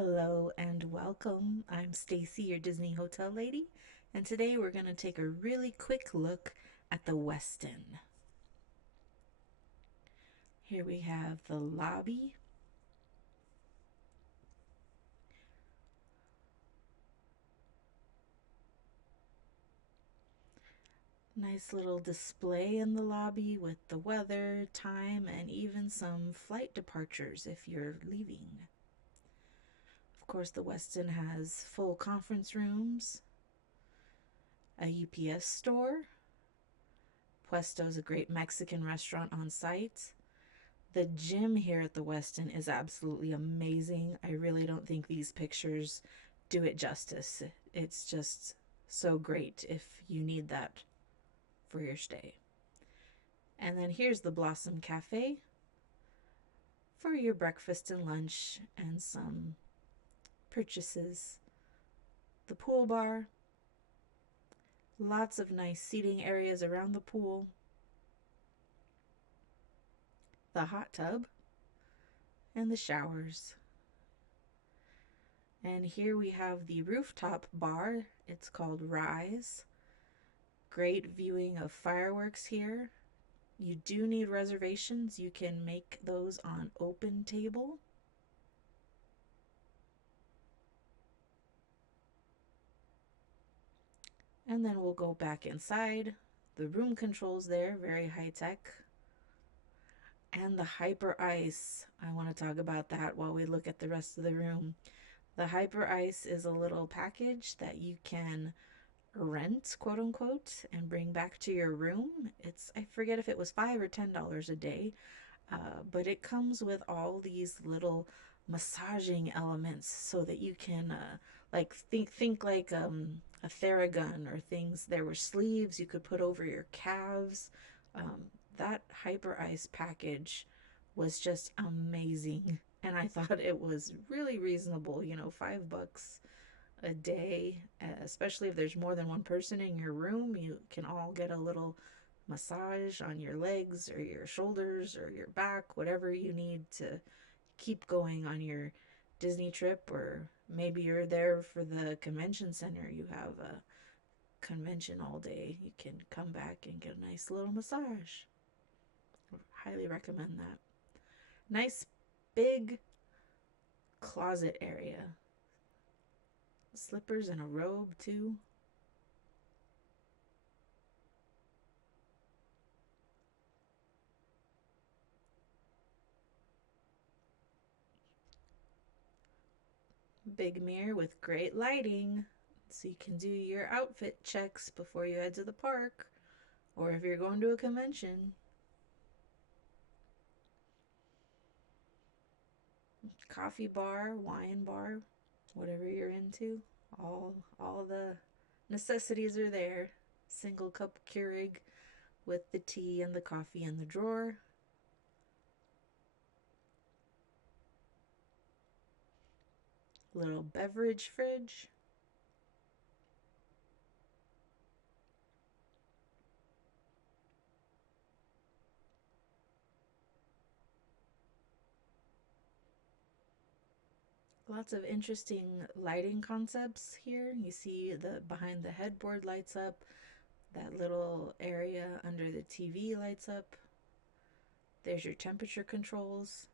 Hello and welcome. I'm Stacy, your Disney hotel lady, and today we're going to take a really quick look at the Westin. Here we have the lobby. Nice little display in the lobby with the weather, time, and even some flight departures if you're leaving. Of course, the Westin has full conference rooms, a UPS store. Puesto's a great Mexican restaurant on site. The gym here at the Westin is absolutely amazing. I really don't think these pictures do it justice. It's just so great if you need that for your stay. And then here's the Blossom Cafe for your breakfast and lunch and some purchases. The pool bar, lots of nice seating areas around the pool. The hot tub and the showers. And here we have the rooftop bar. It's called Rise. Great viewing of fireworks here. You do need reservations. You can make those on Open Table. And then we'll go back inside. The room controls there, very high tech. And the Hyper Ice. I want to talk about that while we look at the rest of the room. The Hyper Ice is a little package that you can rent, quote unquote, and bring back to your room. I forget if it was $5 or $10 a day, but it comes with all these little massaging elements so that you can like think like a Theragun or things. There were sleeves you could put over your calves. That Hyper Ice package was just amazing, and I thought it was really reasonable. $5 a day, especially if there's more than one person in your room. You can all get a little massage on your legs or your shoulders or your back, whatever you need to keep going on your Disney trip. Or maybe you're there for the convention center, you have a convention all day, you can come back and get a nice little massage. Highly recommend that. Nice big closet area, slippers and a robe too. Big mirror with great lighting so you can do your outfit checks before you head to the park or if you're going to a convention. Coffee bar, wine bar, whatever you're into. All the necessities are there. Single cup Keurig with the tea and the coffee in the drawer. Little beverage fridge. Lots of interesting lighting concepts here. You see the behind the headboard lights up. That little area under the TV lights up. There's your temperature controls.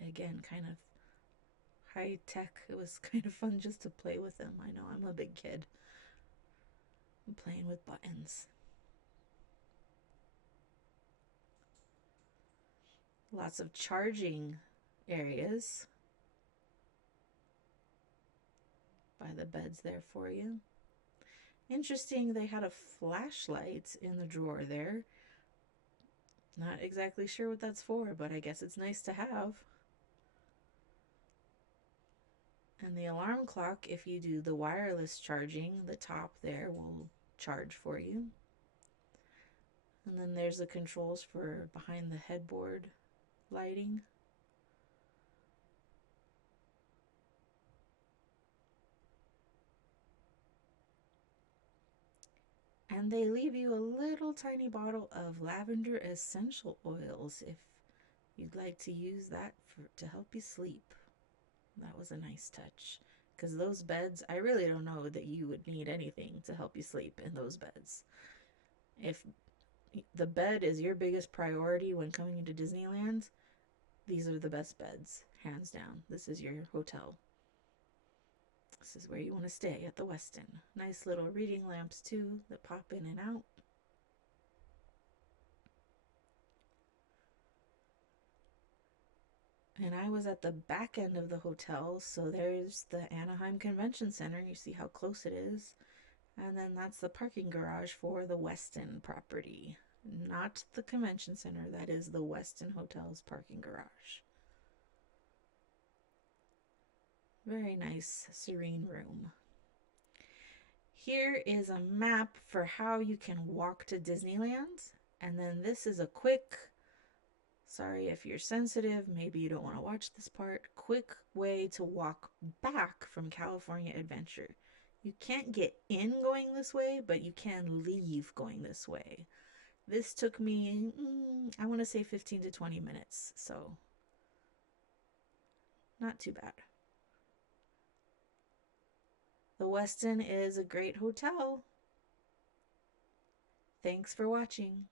Again, kind of high tech. It was kind of fun just to play with them. I know I'm a big kid. I'm playing with buttons. Lots of charging areas by the beds there for you. Interesting, they had a flashlight in the drawer there. Not exactly sure what that's for, but I guess it's nice to have. And the alarm clock, if you do the wireless charging, the top there will charge for you. And then there's the controls for behind the headboard lighting. And they leave you a little tiny bottle of lavender essential oils if you'd like to use that to help you sleep. That was a nice touch. Because those beds, I really don't know that you would need anything to help you sleep in those beds. If the bed is your biggest priority when coming into Disneyland, these are the best beds, hands down. This is your hotel. This is where you want to stay at the Westin. Nice little reading lamps, too, that pop in and out. And I was at the back end of the hotel, so there's the Anaheim Convention Center. You see how close it is. And then that's the parking garage for the Westin property. Not the convention center, that is the Westin Hotel's parking garage. Very nice, serene room. Here is a map for how you can walk to Disneyland. And then this is a quick, sorry if you're sensitive, maybe you don't want to watch this part, quick way to walk back from California Adventure. You can't get in going this way, but you can leave going this way. This took me, I want to say 15 to 20 minutes, so not too bad. The Westin is a great hotel. Thanks for watching.